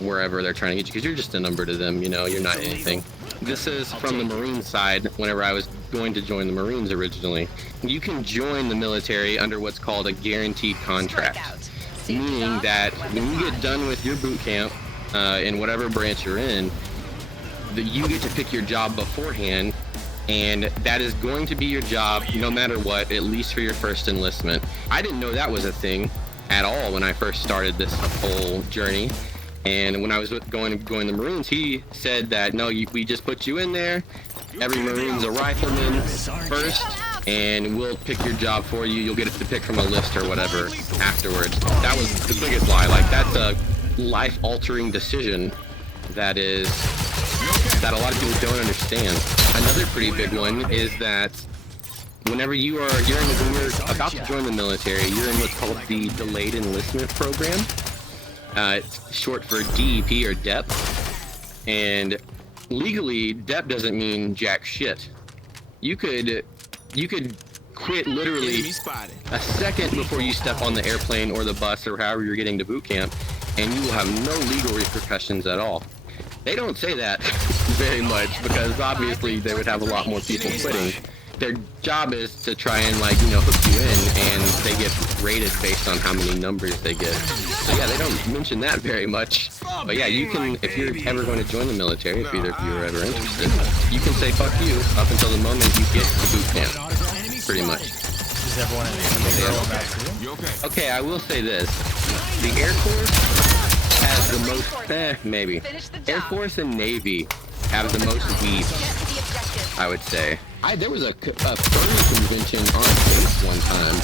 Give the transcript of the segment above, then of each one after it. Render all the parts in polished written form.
wherever they're trying to get you, because you're just a number to them, you know, you're not anything. This is from the Marine side. Whenever I was going to join the Marines originally, you can join the military under what's called a guaranteed contract, meaning that when you get done with your boot camp in whatever branch you're in, that you get to pick your job beforehand, and that is going to be your job no matter what, at least for your first enlistment. I didn't know that was a thing at all when I first started this whole journey. And when I was going the Marines, he said that, no, we just put you in there. Every Marine's a rifleman first, and we'll pick your job for you. You'll get to pick from a list or whatever afterwards. That was the biggest lie. Like, that's a life-altering decision that a lot of people don't understand. Another pretty big one is that whenever you're about to join the military, you're in what's called the Delayed Enlistment Program. It's short for DEP or DEP, and legally DEP doesn't mean jack shit. You could quit literally a second before you step on the airplane or the bus or however you're getting to boot camp, and you will have no legal repercussions at all. They don't say that very much, because obviously they would have a lot more people quitting. Their job is to try and, like, you know, hook you in, and they get rated based on how many numbers they get. So yeah, they don't mention that very much. But yeah, you can, if you're ever going to join the military, if either of you are ever interested, you can say fuck you up until the moment you get to boot camp, pretty much. Is everyone in the Okay, I will say this. The Air Force has the most, maybe. Air Force and Navy have the most weed, I would say. There was a furry convention on base one time,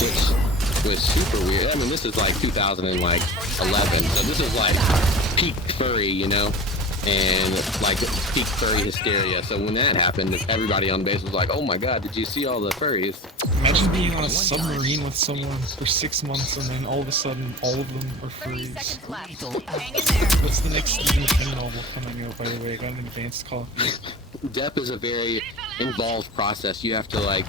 which was super weird. I mean, this is like 2011, so this is like peak furry, you know, and like peak furry hysteria. So when that happened, everybody on base was like, "Oh my God, did you see all the furries?" Imagine being on a submarine with someone for 6 months, and then all of a sudden, all of them are furries. What's the next Stephen King novel coming out, by the way? I got an advanced copy. DEP is a very involved process. You have to, like,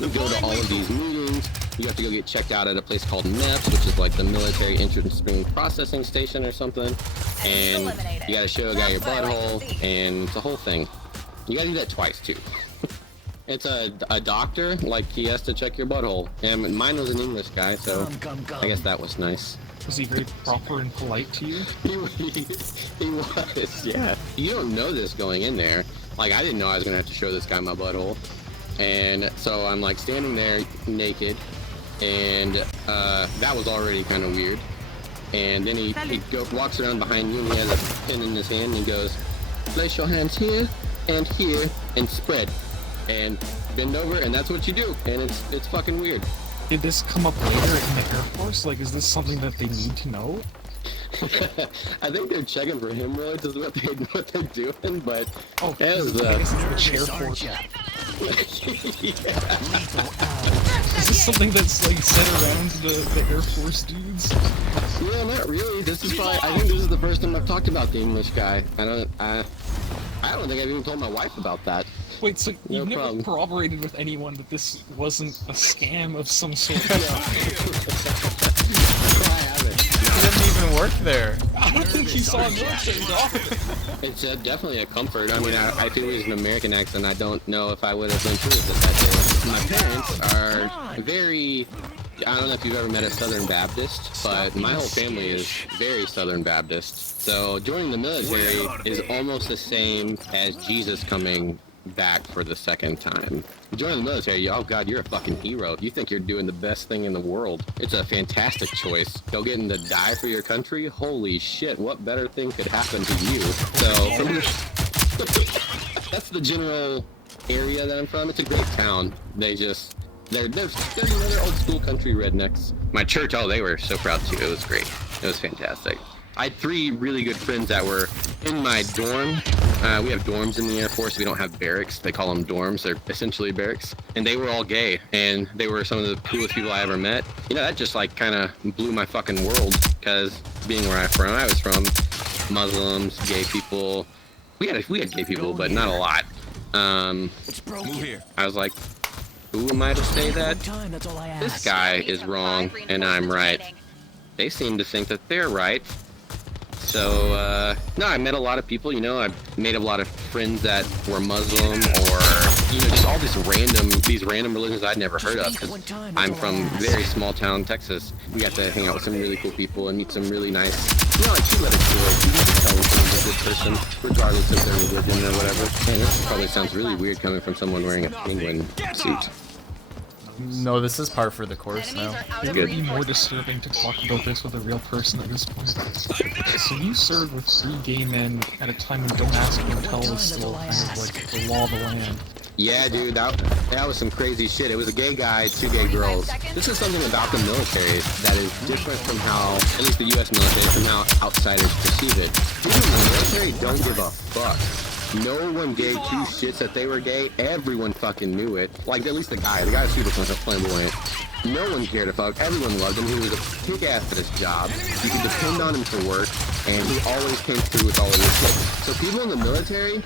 go to all of these meetings. You have to go get checked out at a place called MEPS, which is like the Military Entrance Processing Station or something. And you gotta show a guy your butthole, and it's a whole thing. You gotta do that twice, too. It's a doctor, like, he has to check your butthole. And mine was an English guy, so I guess that was nice. Was he very proper and polite to you? He was, yeah. You don't know this going in there. Like, I didn't know I was gonna have to show this guy my butthole. And so I'm like standing there naked, and that was already kind of weird. And then he walks around behind you, and he has a pen in his hand, and he goes, place your hands here and spread, and bend over, and that's what you do. And it's fucking weird. Did this come up later in the Air Force? Like, is this something that they need to know? I think they're checking for hemorrhoids is what they're doing, but oh, that was the chair force. Yeah. Is this something that's like said around the Air Force dudes? Yeah, not really. This is probably, I think this is the first time I've talked about the English guy. I don't think I've even told my wife about that. Wait, so you've never corroborated with anyone that this wasn't a scam of some sort? He doesn't even work there. I don't think he saw a military doctor. It's definitely a comfort. I mean, if it was an American accent, I don't know if I would have been true with it that day. My parents are very, I don't know if you've ever met a Southern Baptist, but my whole family is very Southern Baptist. So joining the military is almost the same as Jesus coming back for the second time. Joining the military, oh God, you're a fucking hero. You think you're doing the best thing in the world. It's a fantastic choice. Go getting to die for your country? Holy shit, what better thing could happen to you? So, that's the general area that I'm from. It's a great town. They're old school country rednecks. My church, oh, they were so proud too. It was great. It was fantastic. I had 3 really good friends that were in my dorm. We have dorms in the Air Force. We don't have barracks. They call them dorms. They're essentially barracks. And they were all gay, and they were some of the coolest people I ever met. You know, that just like kind of blew my fucking world, because being where I was from, Muslims, gay people. We had gay people, but not a lot. I was like, who am I to say that? This guy is wrong, and I'm right. They seem to think that they're right. So, no, I met a lot of people, you know, I made a lot of friends that were Muslim or, you know, just all these random religions I'd never heard of, because I'm from very small town Texas. We got to hang out with some really cool people and meet some really nice, you know, like people that are good. You can tell when someone's a good person, regardless of their religion or whatever. Man, this probably sounds really weird coming from someone wearing a penguin suit. No, this is par for the course now. It would be more disturbing to talk about this with a real person at this point. So you served with 3 gay men at a time when Don't Ask, Don't Tell was still kind of like the law of the land. Yeah, dude, that was some crazy shit. It was a gay guy, 2 gay girls. This is something about the military that is different from how, at least the U.S. military, from how outsiders perceive it. People in the military don't give a fuck. No one gave 2 shits that they were gay. Everyone fucking knew it. Like, at least the guy was super flamboyant. No one cared a fuck. Everyone loved him. He was a kick-ass at his job. You could depend on him for work, and he always came through with all of his shit. So people in the military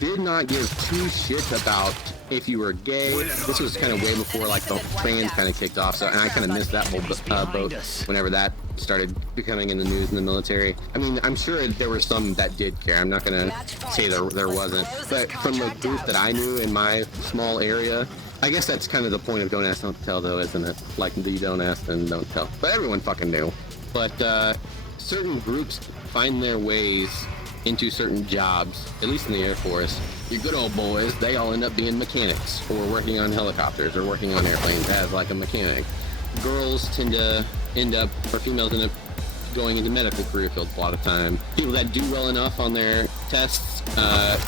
did not give 2 shits about if you were gay. This was kind of way before like the trans kind of kicked off, so, and I kind of missed that whole boat whenever that started becoming in the news in the military. I mean, I'm sure there were some that did care. I'm not gonna say there wasn't, but from the group that I knew in my small area, I guess that's kind of the point of Don't Ask, Don't Tell, though, isn't it? Like, you don't ask and don't tell. But everyone fucking knew. But certain groups find their ways into certain jobs, at least in the Air Force. Your good old boys, they all end up being mechanics, or working on helicopters, or working on airplanes as like a mechanic. Girls tend to end up, or females end up going into medical career fields a lot of time. People that do well enough on their tests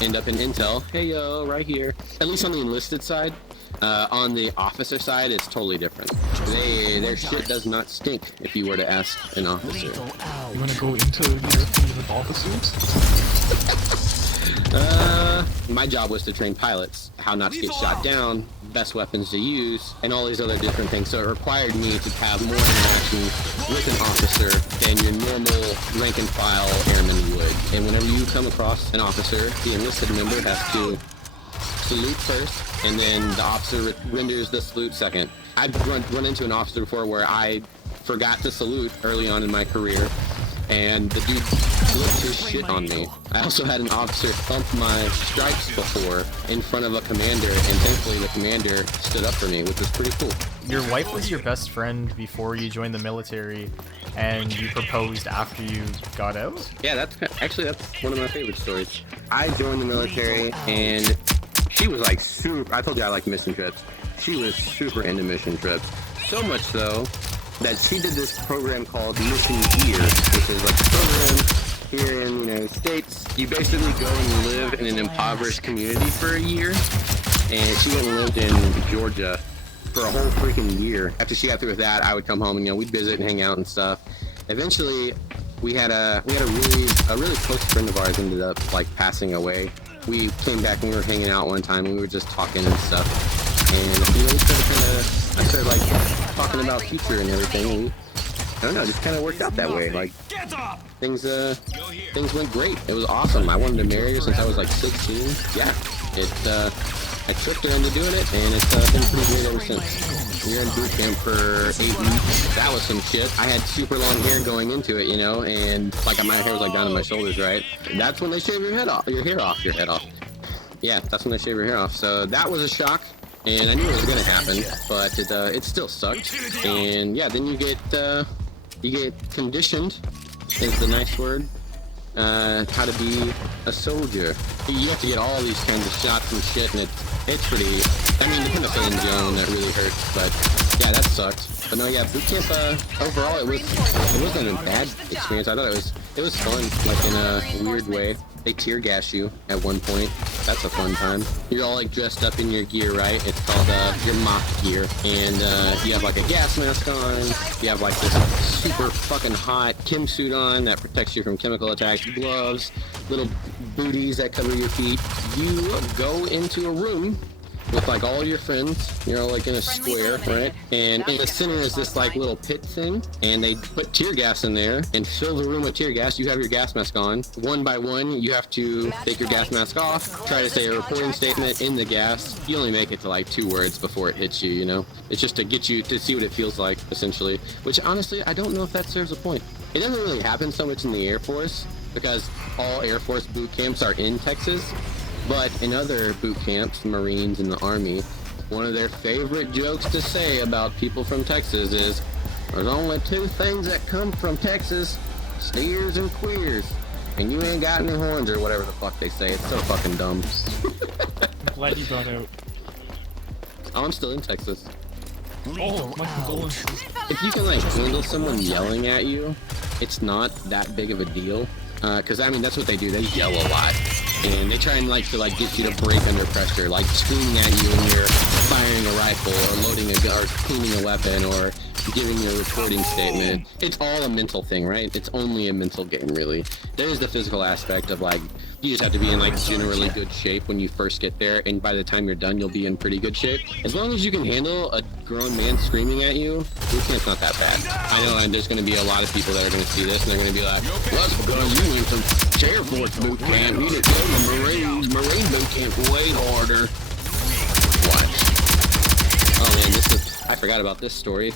end up in intel. Hey yo, right here. At least on the enlisted side. On the officer side, it's totally different. Their shit does not stink, if you were to ask an officer. You wanna go into the officers? My job was to train pilots, how not to get shot down, best weapons to use, and all these other different things. So it required me to have more interaction with an officer than your normal rank and file airman would. And whenever you come across an officer, the enlisted member has to salute first, and then the officer renders the salute second. I've run into an officer before where I forgot to salute early on in my career, and the dude flipped his shit on me. I also had an officer thump my stripes before in front of a commander, and thankfully the commander stood up for me, which was pretty cool. Your wife was your best friend before you joined the military, and you proposed after you got out? Yeah, that's one of my favorite stories. I joined the military, and she was like super, I told you I like mission trips. She was super into mission trips. So much so that she did this program called Mission Gear, which is like a program here in the United States. You basically go and live in an impoverished community for a year, and she went and lived in Georgia for a whole freaking year. After she got through with that, I would come home and, you know, we'd visit and hang out and stuff. Eventually, we had a really close friend of ours ended up like passing away. We came back and we were hanging out one time and we were just talking and stuff. And, you know, I started like talking about future and everything. And I don't know, just kind of worked out that way. Like, things went great. It was awesome. I wanted to marry her since I was like 16. Yeah, I tricked her into doing it, and it's been pretty great ever since. We were in boot camp for 8 weeks. That was some shit. I had super long hair going into it, you know, and like my hair was like down to my shoulders, right? That's when they shave your head off. Yeah, that's when they shave your hair off. So that was a shock. And I knew it was gonna happen, but it still sucked. And yeah, then you get conditioned, is the nice word, how to be a soldier. You have to get all these kinds of shots and shit, and it's pretty. I mean, you kind of stay in zone, that really hurts. But yeah, that sucked. But no, yeah, boot camp overall it wasn't a bad experience. I thought it was fun, like in a weird way. They tear gas you at one point. That's a fun time. You're all like dressed up in your gear, right? It's called your mock gear. And you have like a gas mask on. You have like this super fucking hot chem suit on that protects you from chemical attacks. Gloves, little booties that cover your feet. You go into a room with like all your friends. You're all like in a square, right? And in the center is this like little pit thing, and they put tear gas in there and fill the room with tear gas. You have your gas mask on. One by one, you have to take your gas mask off, try to say a reporting statement in the gas. You only make it to like 2 words before it hits you, you know? It's just to get you to see what it feels like, essentially. Which honestly, I don't know if that serves a point. It doesn't really happen so much in the Air Force because all Air Force boot camps are in Texas. But in other boot camps, the Marines and the Army, one of their favorite jokes to say about people from Texas is, there's only two things that come from Texas, steers and queers. And you ain't got any horns or whatever the fuck they say. It's so fucking dumb. I'm glad you got out. Oh, I'm still in Texas. Oh, my condolences. If you can like handle someone yelling at you, it's not that big of a deal. Cause I mean, that's what they do. They yell a lot. And they try and like to like get you to break under pressure, like screaming at you when you're firing a rifle or loading a gun or cleaning a weapon or giving you a recording statement. It's all a mental thing, right? It's only a mental game, really. There's the physical aspect of like, you just have to be in like generally good shape when you first get there, and by the time you're done, you'll be in pretty good shape. As long as you can handle a grown man screaming at you, boot camp's not that bad. I know, and there's going to be a lot of people that are going to see this, and they're going to be like, well, that's because you went from Air Force boot camp. You didn't go to Marines. Marine boot camp way harder. What? Oh man, I forgot about this story.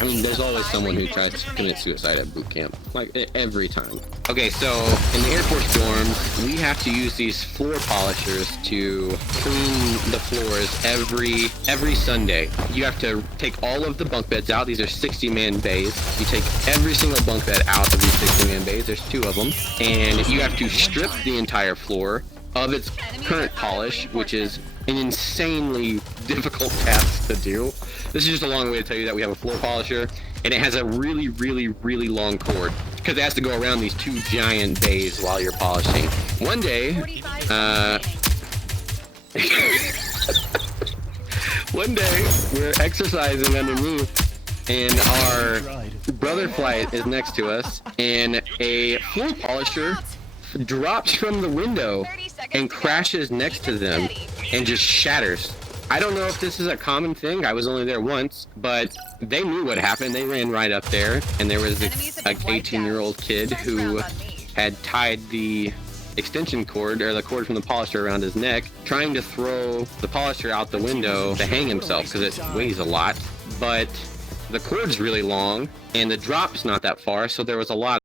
There's always someone who tries to commit suicide at boot camp, like every time. Okay, so in the Air Force dorms, we have to use these floor polishers to clean the floors every Sunday. You have to take all of the bunk beds out. These are 60-man bays. You take every single bunk bed out of these 60-man bays. There's 2 of them, and you have to strip the entire floor of its current polish, which is an insanely difficult task to do. This is just a long way to tell you that we have a floor polisher, and it has a really, really, really long cord because it has to go around these 2 giant bays while you're polishing. One day, we're exercising underneath, and our brother flight is next to us, and a floor polisher drops from the window and crashes next to them and just shatters. I don't know if this is a common thing. I was only there once, but they knew what happened. They ran right up there, and there was this like 18-year-old kid who had tied the extension cord, or the cord from the polisher, around his neck, trying to throw the polisher out the window to hang himself because it weighs a lot. But the cord's really long, and the drop's not that far, so there was a lot